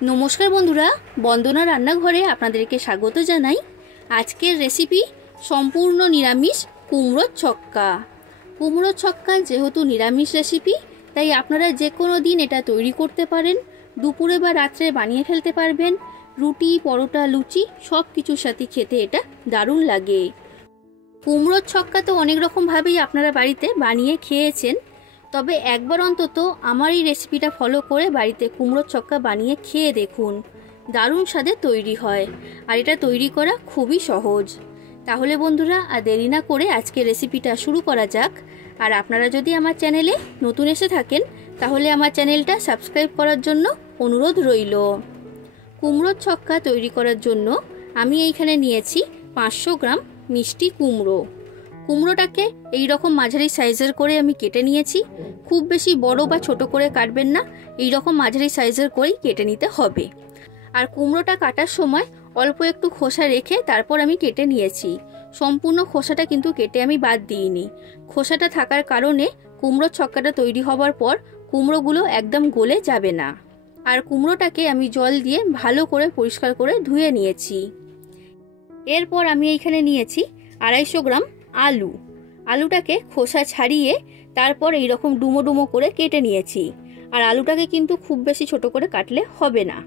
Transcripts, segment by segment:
নমস্কার বন্ধুরা, বন্দনা রান্নাঘরে আপনাদেরকে স্বাগত জানাই। আজকের রেসিপি সম্পূর্ণ নিরামিষ কুমড়োর ছক্কা। কুমড়োর ছক্কা যেহেতু নিরামিষ রেসিপি, তাই আপনারা যে কোনো দিন এটা তৈরি করতে পারেন। দুপুরে বা রাত্রে বানিয়ে ফেলতে পারবেন। রুটি, পরোটা, লুচি সব কিছুর সাথে খেতে এটা দারুণ লাগে। কুমড়োর ছক্কা তো অনেক রকমভাবেই আপনারা বাড়িতে বানিয়ে খেয়েছেন, তবে একবার অন্তত আমার এই রেসিপিটা ফলো করে বাড়িতে কুমড়োর ছক্কা বানিয়ে খেয়ে দেখুন। দারুণ স্বাদে তৈরি হয়, আর এটা তৈরি করা খুবই সহজ। তাহলে বন্ধুরা আর দেরি না করে আজকে রেসিপিটা শুরু করা যাক। আর আপনারা যদি আমার চ্যানেলে নতুন এসে থাকেন, তাহলে আমার চ্যানেলটা সাবস্ক্রাইব করার জন্য অনুরোধ রইল। কুমড়োর ছক্কা তৈরি করার জন্য আমি এইখানে নিয়েছি 500 গ্রাম মিষ্টি কুমড়ো। কুমড়োটাকে এই রকম মাঝারি সাইজের করে আমি কেটে নিয়েছি। খুব বেশি বড় বা ছোট করে কাটবেন না, এই রকম মাঝারি সাইজের করেই কেটে নিতে হবে। আর কুমড়োটা কাটার সময় অল্প একটু খোসা রেখে তারপর আমি কেটে নিয়েছি। সম্পূর্ণ খোসাটা কিন্তু কেটে আমি বাদ দিইনি। খোসাটা থাকার কারণে কুমড়োর ছক্কাটা তৈরি হবার পর কুমড়োগুলো একদম গলে যাবে না। আর কুমড়োটাকে আমি জল দিয়ে ভালো করে পরিষ্কার করে ধুয়ে নিয়েছি। এরপর আমি এইখানে নিয়েছি 250 গ্রাম আলু। আলুটাকে খোসা ছাড়িয়ে তারপর এইরকম ডুমো ডুমো করে কেটে নিয়েছি। আর আলুটাকে কিন্তু খুব বেশি ছোট করে কাটলে হবে না।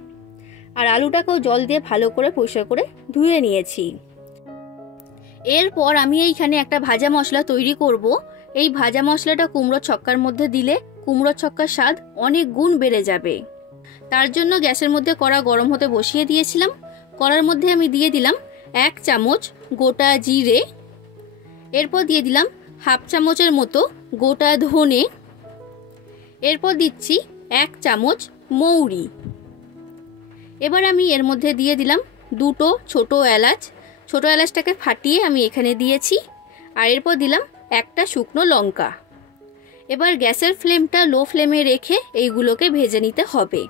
আর আলুটাকেও জল দিয়ে ভালো করে পরিষ্কার করে ধুয়ে নিয়েছি। এরপর আমি এইখানে একটা ভাজা মশলা তৈরি করব। এই ভাজা মশলাটা কুমড়োর ছক্কার মধ্যে দিলে কুমড়োর ছক্কার স্বাদ অনেক গুণ বেড়ে যাবে। তার জন্য গ্যাসের মধ্যে কড়া গরম হতে বসিয়ে দিয়েছিলাম। কড়ার মধ্যে আমি দিয়ে দিলাম 1 চামচ গোটা জিরে। এরপর দিয়ে দিলাম 1/2 চামচের মতো গোটা ধনে। এরপর দিচ্ছি 1 চামচ মৌরি। এবার আমি এর মধ্যে দিয়ে দিলাম 2টো ছোট এলাচ। ছোট এলাচটাকে ফাটিয়ে আমি এখানে দিয়েছি। আর এরপর দিলাম 1টা শুকনো লঙ্কা। এবার গ্যাসের ফ্লেমটা লো ফ্লেমে রেখে এইগুলোকে ভেজে নিতে হবে।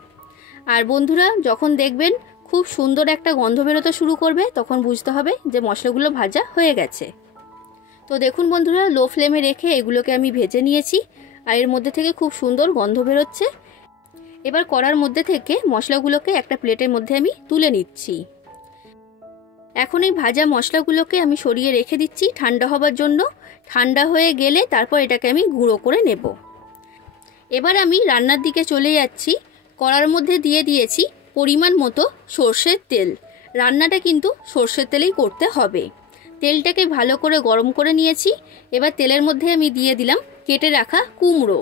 আর বন্ধুরা, যখন দেখবেন খুব সুন্দর একটা গন্ধ বেরোতে শুরু করবে, তখন বুঝতে হবে যে মশলাগুলো ভাজা হয়ে গেছে। তো দেখুন বন্ধুরা, লো ফ্লেমে রেখে এগুলোকে আমি ভেজে নিয়েছি। আর এর মধ্যে থেকে খুব সুন্দর গন্ধ বেরোচ্ছে। এবার কড়ার মধ্যে থেকে মশলাগুলোকে একটা প্লেটের মধ্যে আমি তুলে নিচ্ছি। এখন এই ভাজা মশলাগুলোকে আমি সরিয়ে রেখে দিচ্ছি ঠান্ডা হবার জন্য। ঠান্ডা হয়ে গেলে তারপর এটাকে আমি গুঁড়ো করে নেব। এবার আমি রান্নার দিকে চলে যাচ্ছি। কড়ার মধ্যে দিয়ে দিয়েছি পরিমাণ মতো সর্ষের তেল। রান্নাটা কিন্তু সর্ষের তেলেই করতে হবে। তেলটাকে ভালো করে গরম করে নিয়েছি। এবার তেলের মধ্যে আমি দিয়ে দিলাম কেটে রাখা কুমড়ো।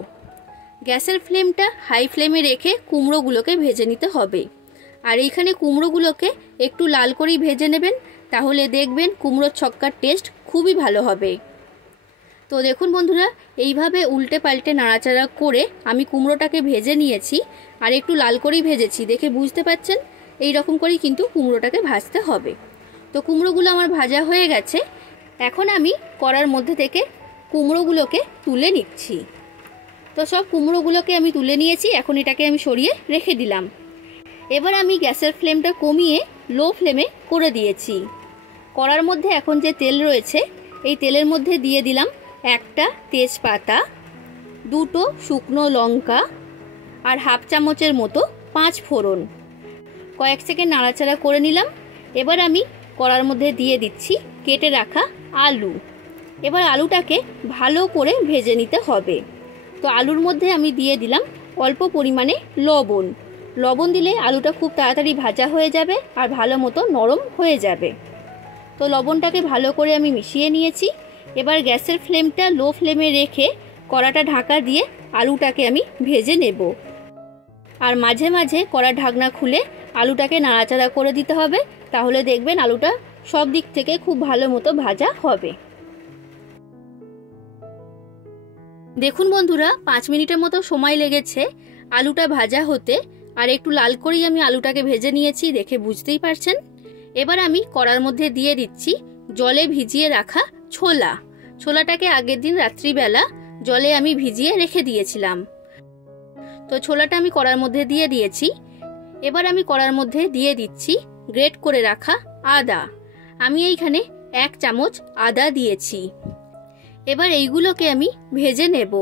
গ্যাসের ফ্লেমটা হাই ফ্লেমে রেখে কুমড়োগুলোকে ভেজে নিতে হবে। আর এইখানে কুমড়োগুলোকে একটু লাল করেই ভেজে নেবেন, তাহলে দেখবেন কুমড়োর ছক্কার টেস্ট খুবই ভালো হবে। তো দেখুন বন্ধুরা, এইভাবে উল্টে পাল্টে নাড়াচাড়া করে আমি কুমড়োটাকে ভেজে নিয়েছি। আর একটু লাল করেই ভেজেছি, দেখে বুঝতে পাচ্ছেন। এই রকম করেই কিন্তু কুমড়োটাকে ভাজতে হবে। তো কুমড়োগুলো আমার ভাজা হয়ে গেছে। এখন আমি কড়ার মধ্যে থেকে কুমড়োগুলোকে তুলে নিচ্ছি। তো সব কুমড়োগুলোকে আমি তুলে নিয়েছি। এখন এটাকে আমি সরিয়ে রেখে দিলাম। এবার আমি গ্যাসের ফ্লেমটা কমিয়ে লো ফ্লেমে করে দিয়েছি। কড়ার মধ্যে এখন যে তেল রয়েছে, এই তেলের মধ্যে দিয়ে দিলাম 1টা তেজপাতা, 2টো শুকনো লঙ্কা, আর 1/2 চামচের মতো 5 ফোড়ন। কয়েক সেকেন্ড নাড়াচাড়া করে নিলাম। এবার আমি কড়ার মধ্যে দিয়ে দিচ্ছি কেটে রাখা আলু। এবার আলুটাকে ভালো করে ভেজে নিতে হবে। তো আলুর মধ্যে আমি দিয়ে দিলাম অল্প পরিমাণে লবণ। লবণ দিলে আলুটা খুব তাড়াতাড়ি ভাজা হয়ে যাবে আর ভালো মতো নরম হয়ে যাবে। তো লবণটাকে ভালো করে আমি মিশিয়ে নিয়েছি। এবার গ্যাসের ফ্লেমটা লো ফ্লেমে রেখে কড়াটা ঢাকা দিয়ে আলুটাকে আমি ভেজে নেব। আর মাঝে মাঝে কড়া ঢাকনা খুলে আলুটাকে নাড়াচাড়া করে দিতে হবে, তাহলে দেখবেন আলুটা সব দিক থেকে খুব ভালো মতো ভাজা হবে। দেখুন বন্ধুরা, 5 মিনিটের মতো সময় লেগেছে আলুটা ভাজা হতে। আর একটু লাল করেই আমি আলুটাকে ভেজে নিয়েছি, দেখে বুঝতেই পারছেন। এবার আমি কড়ার মধ্যে দিয়ে দিচ্ছি জলে ভিজিয়ে রাখা ছোলা। ছোলাটাকে আগের দিন রাত্রিবেলা জলে আমি ভিজিয়ে রেখে দিয়েছিলাম। তো ছোলাটা আমি কড়ার মধ্যে দিয়ে দিয়েছি। এবার আমি কড়ার মধ্যে দিয়ে দিচ্ছি গ্রেট করে রাখা আদা। আমি এইখানে 1 চামচ আদা দিয়েছি। এবার এইগুলোকে আমি ভেজে নেব,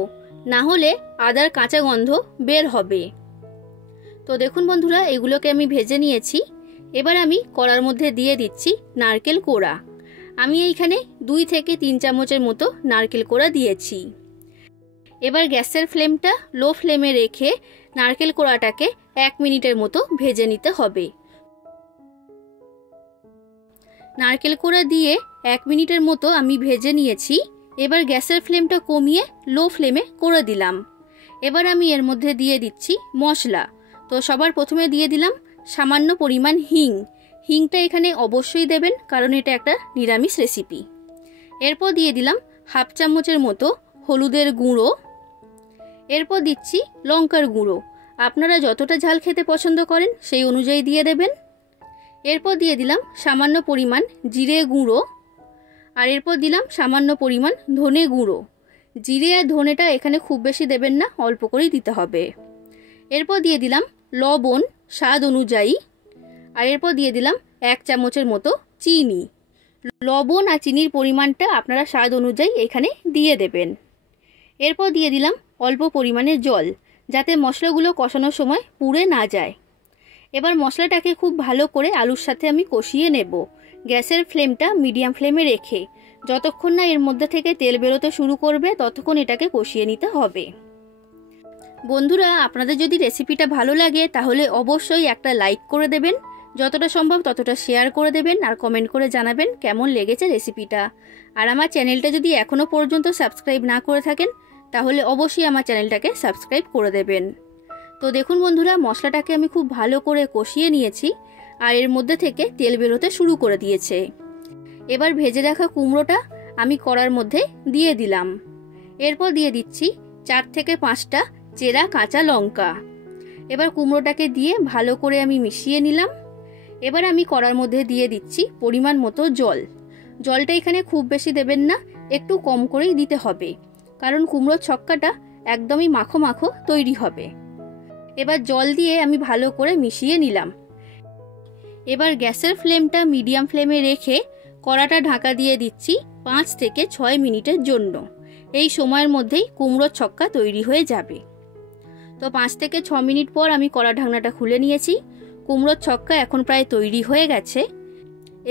না হলে আদার কাঁচা গন্ধ বের হবে। তো দেখুন বন্ধুরা, এগুলোকে আমি ভেজে নিয়েছি। এবার আমি কড়ার মধ্যে দিয়ে দিচ্ছি নারকেল কোড়া। আমি এইখানে 2 থেকে 3 চামচের মতো নারকেল কোড়া দিয়েছি। এবার গ্যাসের ফ্লেমটা লো ফ্লেমে রেখে নারকেল কোড়াটাকে 1 মিনিটের মতো ভেজে নিতে হবে। নারকেল কোড়া দিয়ে 1 মিনিটের মতো আমি ভেজে নিয়েছি। এবার গ্যাসের ফ্লেমটা কমিয়ে লো ফ্লেমে করে দিলাম। এবার আমি এর মধ্যে দিয়ে দিচ্ছি মশলা। তো সবার প্রথমে দিয়ে দিলাম সামান্য পরিমাণ হিং। হিংটা এখানে অবশ্যই দেবেন, কারণ এটা একটা নিরামিষ রেসিপি। এরপর দিয়ে দিলাম 1/2 চামচের মতো হলুদের গুঁড়ো। এরপর দিচ্ছি লঙ্কার গুঁড়ো। আপনারা যতটা ঝাল খেতে পছন্দ করেন সেই অনুযায়ী দিয়ে দেবেন। এরপর দিয়ে দিলাম সামান্য পরিমাণ জিরে গুঁড়ো। আর এরপর দিলাম সামান্য পরিমাণ ধনে গুঁড়ো। জিরে আর ধনেটা এখানে খুব বেশি দেবেন না, অল্প করেই দিতে হবে। এরপর দিয়ে দিলাম লবণ স্বাদ অনুযায়ী। আর এরপর দিয়ে দিলাম 1 চামচের মতো চিনি। লবণ আর চিনির পরিমাণটা আপনারা স্বাদ অনুযায়ী এখানে দিয়ে দেবেন। এরপর দিয়ে দিলাম অল্প পরিমাণে জল, যাতে মশলাগুলো কষানোর সময় পুড়ে না যায়। এবার মশলাটাকে খুব ভালো করে আলুর সাথে আমি কষিয়ে নেব, গ্যাসের ফ্লেমটা মিডিয়াম ফ্লেমে রেখে। যতক্ষণ না এর মধ্যে থেকে তেল বেরোতে শুরু করবে ততক্ষণ এটাকে কষিয়ে নিতে হবে। বন্ধুরা, আপনাদের যদি রেসিপিটা ভালো লাগে তাহলে অবশ্যই একটা লাইক করে দেবেন, যতটা সম্ভব ততটা শেয়ার করে দেবেন, আর কমেন্ট করে জানাবেন কেমন লেগেছে রেসিপিটা। আর আমার চ্যানেলটা যদি এখনও পর্যন্ত সাবস্ক্রাইব না করে থাকেন তাহলে অবশ্যই আমার চ্যানেলটাকে সাবস্ক্রাইব করে দেবেন। তো দেখুন বন্ধুরা, মশলাটাকে আমি খুব ভালো করে কষিয়ে নিয়েছি আর এর মধ্যে থেকে তেল বেরোতে শুরু করে দিয়েছে। এবার ভেজে রাখা কুমড়োটা আমি কড়ার মধ্যে দিয়ে দিলাম। এরপর দিয়ে দিচ্ছি 4 থেকে 5টা চেরা কাঁচা লঙ্কা। এবার কুমড়োটাকে দিয়ে ভালো করে আমি মিশিয়ে নিলাম। এবার আমি কড়ার মধ্যে দিয়ে দিচ্ছি পরিমাণ মতো জল। জলটা এখানে খুব বেশি দেবেন না, একটু কম করেই দিতে হবে, কারণ কুমড়োর ছক্কাটা একদমই মাখো মাখো তৈরি হবে। এবার জল দিয়ে আমি ভালো করে মিশিয়ে নিলাম। এবার গ্যাসের ফ্লেমটা মিডিয়াম ফ্লেমে রেখে কড়াটা ঢাকা দিয়ে দিচ্ছি 5 থেকে 6 মিনিটের জন্য। এই সময়ের মধ্যেই কুমড়োর ছক্কা তৈরি হয়ে যাবে। তো 5 থেকে 6 মিনিট পর আমি কড়া ঢাকনাটা খুলে নিয়েছি। কুমড়োর ছক্কা এখন প্রায় তৈরি হয়ে গেছে।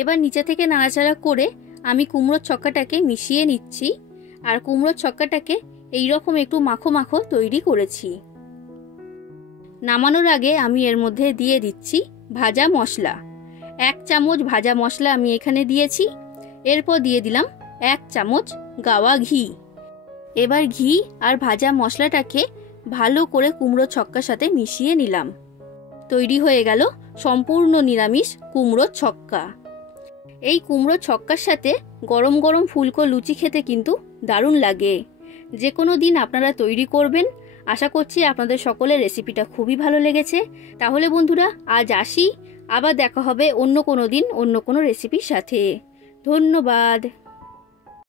এবার নিচে থেকে নাড়াচাড়া করে আমি কুমড়োর ছক্কাটাকে মিশিয়ে নিচ্ছি। আর কুমড়োর ছক্কাটাকে এইরকম একটু মাখো মাখো তৈরি করেছি। নামানোর আগে আমি এর মধ্যে দিয়ে দিচ্ছি ভাজা মশলা। 1 চামচ ভাজা মশলা আমি এখানে দিয়েছি। এরপর দিয়ে দিলাম 1 চামচ গাওয়া ঘি। এবার ঘি আর ভাজা মশলাটাকে ভালো করে কুমড়ো ছক্কার সাথে মিশিয়ে নিলাম। তৈরি হয়ে গেল সম্পূর্ণ নিরামিষ কুমড়ো ছক্কা। এই কুমড়ো ছক্কার সাথে গরম গরম ফুলকো লুচি খেতে কিন্তু দারুণ লাগে। যে কোনো দিন আপনারা তৈরি করবেন। আশা করছি আপনাদের সকলের রেসিপিটা খুবই ভালো লেগেছে। তাহলে বন্ধুরা, আজ আসি, আবার দেখা হবে অন্য কোনো দিন অন্য কোনো রেসিপির সাথে। ধন্যবাদ।